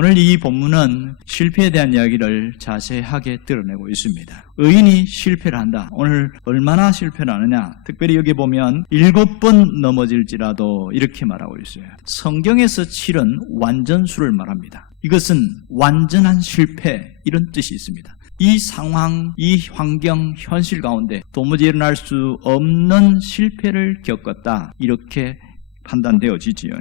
오늘 이 본문은 실패에 대한 이야기를 자세하게 드러내고 있습니다. 의인이 실패를 한다. 오늘 얼마나 실패를 하느냐. 특별히 여기 보면 7번 넘어질지라도 이렇게 말하고 있어요. 성경에서 7은 완전수를 말합니다. 이것은 완전한 실패, 이런 뜻이 있습니다. 이 상황, 이 환경, 현실 가운데 도무지 일어날 수 없는 실패를 겪었다, 이렇게 판단되어지지요.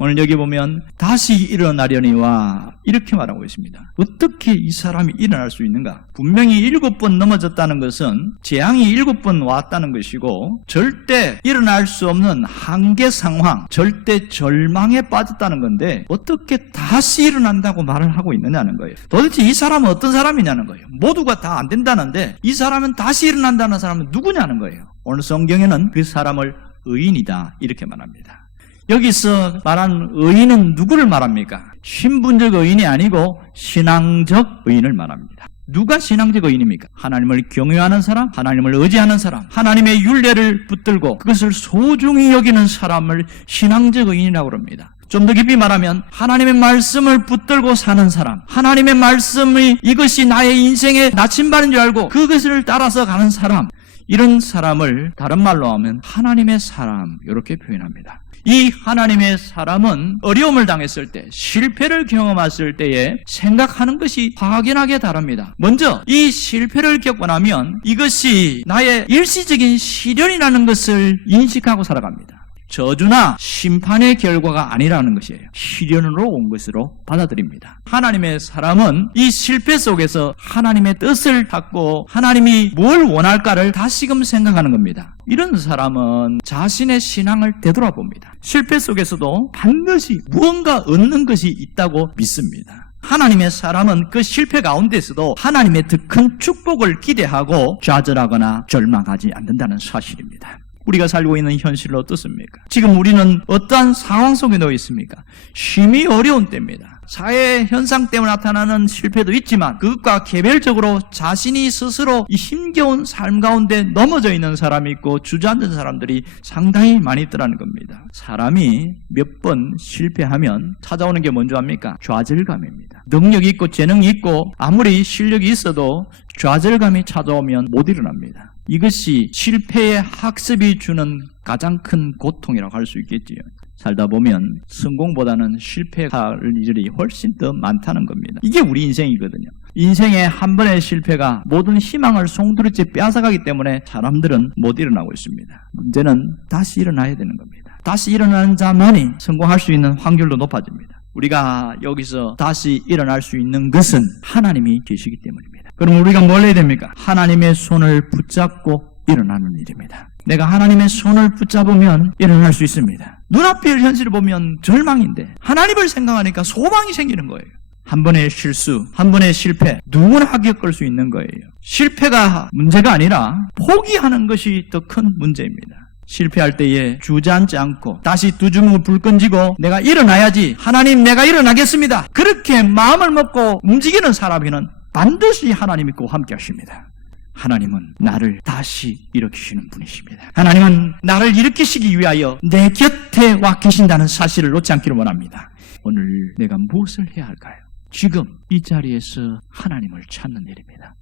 오늘 여기 보면 다시 일어나려니와 이렇게 말하고 있습니다. 어떻게 이 사람이 일어날 수 있는가? 분명히 7번 넘어졌다는 것은 재앙이 7번 왔다는 것이고 절대 일어날 수 없는 한계 상황, 절대 절망에 빠졌다는 건데 어떻게 다시 일어난다고 말을 하고 있느냐는 거예요. 도대체 이 사람은 어떤 사람이냐는 거예요. 모두가 다 안 된다는데 이 사람은 다시 일어난다는 사람은 누구냐는 거예요. 오늘 성경에는 그 사람을 의인이다, 이렇게 말합니다. 여기서 말한 의인은 누구를 말합니까? 신분적 의인이 아니고 신앙적 의인을 말합니다. 누가 신앙적 의인입니까? 하나님을 경외하는 사람, 하나님을 의지하는 사람, 하나님의 율례를 붙들고 그것을 소중히 여기는 사람을 신앙적 의인이라고 합니다. 좀 더 깊이 말하면 하나님의 말씀을 붙들고 사는 사람, 하나님의 말씀이 이것이 나의 인생의 나침반인 줄 알고 그것을 따라서 가는 사람, 이런 사람을 다른 말로 하면 하나님의 사람, 이렇게 표현합니다. 이 하나님의 사람은 어려움을 당했을 때, 실패를 경험했을 때에 생각하는 것이 확연하게 다릅니다. 먼저 이 실패를 겪고 나면 이것이 나의 일시적인 시련이라는 것을 인식하고 살아갑니다. 저주나 심판의 결과가 아니라는 것이에요. 시련으로 온 것으로 받아들입니다. 하나님의 사람은 이 실패 속에서 하나님의 뜻을 찾고 하나님이 뭘 원할까를 다시금 생각하는 겁니다. 이런 사람은 자신의 신앙을 되돌아봅니다. 실패 속에서도 반드시 무언가 얻는 것이 있다고 믿습니다. 하나님의 사람은 그 실패 가운데서도 하나님의 더 큰 축복을 기대하고 좌절하거나 절망하지 않는다는 사실입니다. 우리가 살고 있는 현실은 어떻습니까? 지금 우리는 어떠한 상황 속에 놓여 있습니까? 심히 어려운 때입니다. 사회 현상 때문에 나타나는 실패도 있지만 그것과 개별적으로 자신이 스스로 이 힘겨운 삶 가운데 넘어져 있는 사람이 있고 주저앉은 사람들이 상당히 많이 있더라는 겁니다. 사람이 몇 번 실패하면 찾아오는 게 뭔지 압니까? 좌절감입니다. 능력이 있고 재능이 있고 아무리 실력이 있어도 좌절감이 찾아오면 못 일어납니다. 이것이 실패의 학습이 주는 가장 큰 고통이라고 할 수 있겠지요. 살다 보면 성공보다는 실패할 일이 훨씬 더 많다는 겁니다. 이게 우리 인생이거든요. 인생의 한 번의 실패가 모든 희망을 송두리째 빼앗아가기 때문에 사람들은 못 일어나고 있습니다. 문제는 다시 일어나야 되는 겁니다. 다시 일어나는 자만이 성공할 수 있는 확률도 높아집니다. 우리가 여기서 다시 일어날 수 있는 것은 하나님이 계시기 때문입니다. 그럼 우리가 뭘 해야 됩니까? 하나님의 손을 붙잡고 일어나는 일입니다. 내가 하나님의 손을 붙잡으면 일어날 수 있습니다. 눈앞의 현실을 보면 절망인데 하나님을 생각하니까 소망이 생기는 거예요. 한 번의 실수, 한 번의 실패, 누구나 겪을 수 있는 거예요. 실패가 문제가 아니라 포기하는 것이 더 큰 문제입니다. 실패할 때에 주저앉지 않고 다시 두 주먹을 불끈쥐고 내가 일어나야지, 하나님 내가 일어나겠습니다, 그렇게 마음을 먹고 움직이는 사람에게는 반드시 하나님이 그와 함께 하십니다. 하나님은 나를 다시 일으키시는 분이십니다. 하나님은 나를 일으키시기 위하여 내 곁에 와 계신다는 사실을 놓지 않기를 원합니다. 오늘 내가 무엇을 해야 할까요? 지금 이 자리에서 하나님을 찾는 일입니다.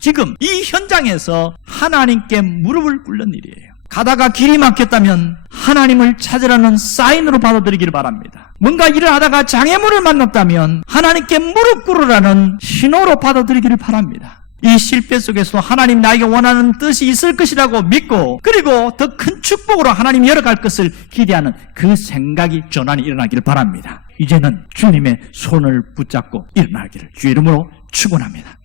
지금 이 현장에서 하나님께 무릎을 꿇는 일이에요. 가다가 길이 막혔다면 하나님을 찾으라는 사인으로 받아들이기를 바랍니다. 뭔가 일을 하다가 장애물을 만났다면 하나님께 무릎 꿇으라는 신호로 받아들이기를 바랍니다. 이 실패 속에서도 하나님 나에게 원하는 뜻이 있을 것이라고 믿고 그리고 더 큰 축복으로 하나님이 열어갈 것을 기대하는 그 생각이 전환이 일어나기를 바랍니다. 이제는 주님의 손을 붙잡고 일어나기를 주의 이름으로 축원합니다.